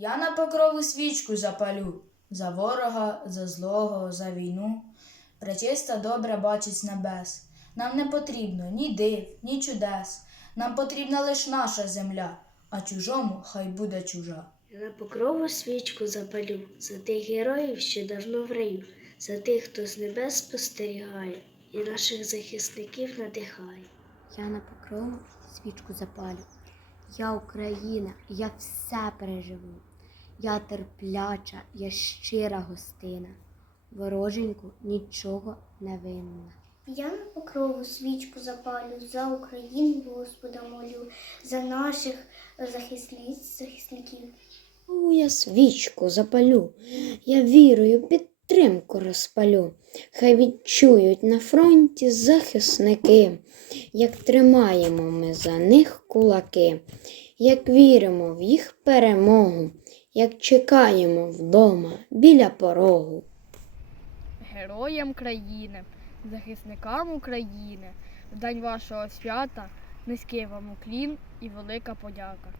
Я на покрову свічку запалю за ворога, за злого, за війну. Пречиста добре бачить небес. Нам не потрібно ні див, ні чудес. Нам потрібна лиш наша земля, а чужому хай буде чужа. Я на покрову свічку запалю за тих героїв, що давно в раю, за тих, хто з небес спостерігає, і наших захисників надихає. Я на покрову свічку запалю. Я Україна, я все переживу. Я терпляча, я щира гостина, вороженьку нічого не винна. Я на покрову свічку запалю, за Україну Господа молю, за наших захисниць, захисників. О, я свічку запалю, я вірою, підтримку розпалю. Хай відчують на фронті захисники, як тримаємо ми за них кулаки, як віримо в їх перемогу як чекаємо вдома біля порогу. Героям країни, захисникам України, в день вашого свята низький вам уклін і велика подяка.